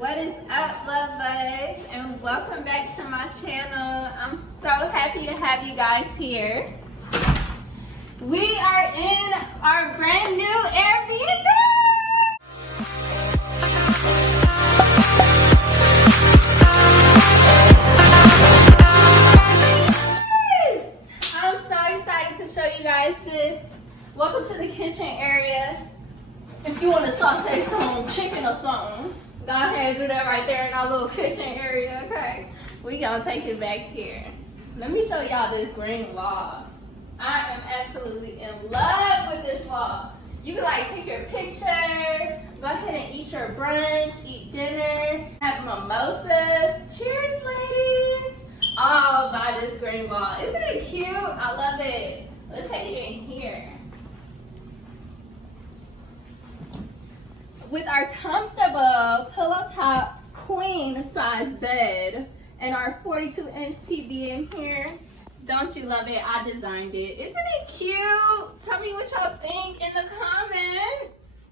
What is up, love bugs, and welcome back to my channel. I'm so happy to have you guys here. We are in our brand new Airbnb. Yes! I'm so excited to show you guys this. Welcome to the kitchen area. If you want to saute some chicken or something, go ahead and do that right there in our little kitchen area, okay? We gonna take it back here. Let me show y'all this green wall. I am absolutely in love with this wall. You can like take your pictures, go ahead and eat your brunch, eat dinner, have mimosas. Cheers, ladies. All by this green wall. Isn't it cute? I love it. Let's take it in here. With our comfortable pillow top queen size bed and our 42-inch TV in here. Don't you love it? I designed it. Isn't it cute? Tell me what y'all think in the comments.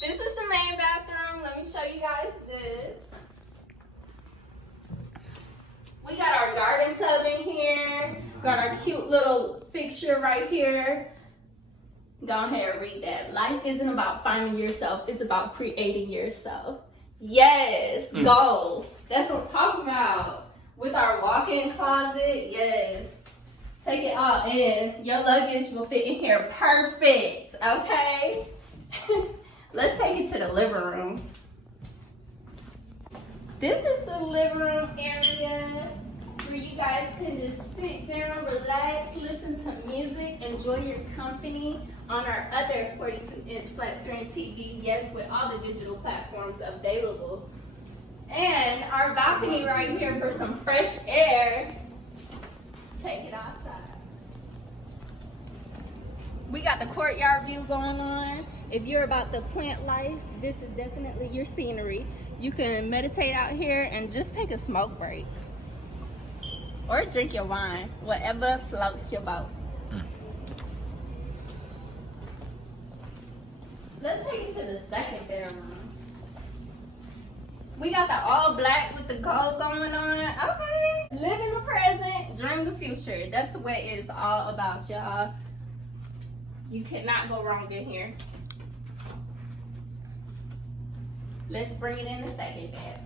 This is the main bathroom. Let me show you guys this. We got our garden tub in here. Got our cute little fixture right here. Go ahead and read that. Life isn't about finding yourself. It's about creating yourself. Yes, goals. That's what I'm talking about. With our walk-in closet, yes. Take it all in. Your luggage will fit in here perfect, okay? Let's take it to the living room. This is the living room area where you guys can just sit down, relax, listen to music, enjoy your company on our other 42-inch flat screen TV, yes, with all the digital platforms available. And our balcony right here for some fresh air. Take it outside. We got the courtyard view going on. If you're about the plant life, this is definitely your scenery. You can meditate out here and just take a smoke break. Or drink your wine, whatever floats your boat. Let's take it to the second bedroom. We got the all black with the gold going on. Okay. Live in the present, dream the future. That's what it is all about, y'all. You cannot go wrong in here. Let's bring it in the second bedroom.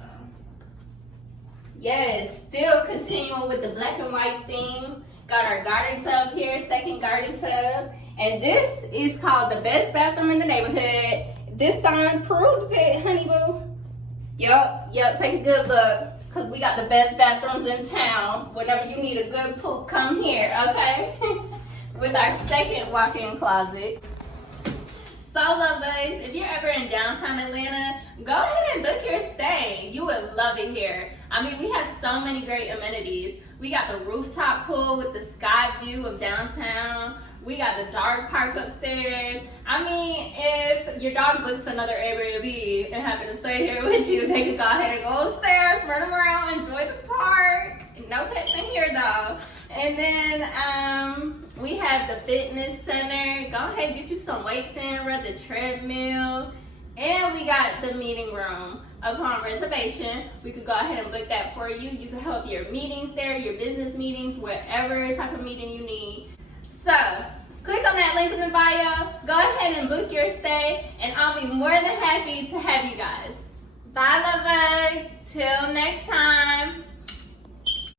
Yes, still continuing with the black and white theme. Got our garden tub here, second garden tub. And this is called the best bathroom in the neighborhood. This sign proves it, honey boo. Yup, take a good look. Cause we got the best bathrooms in town. Whenever you need a good poop, come here, okay? With our second walk-in closet. So, love buddies, if you're ever in downtown Atlanta, go ahead and book your stay. You would love it here. I mean, we have so many great amenities. We got the rooftop pool with the sky view of downtown. We got the dog park upstairs. I mean, if your dog books another Airbnb and happen to stay here with you, they can go ahead and go upstairs, run around, enjoy the park. No pets in here though. And then we have the fitness center. Go ahead and get you some weights in, run the treadmill. And we got the meeting room. Upon reservation, we could go ahead and book that for you. You can help your meetings there, your business meetings, whatever type of meeting you need. So, click on that link in the bio. Go ahead and book your stay, and I'll be more than happy to have you guys. Bye, love.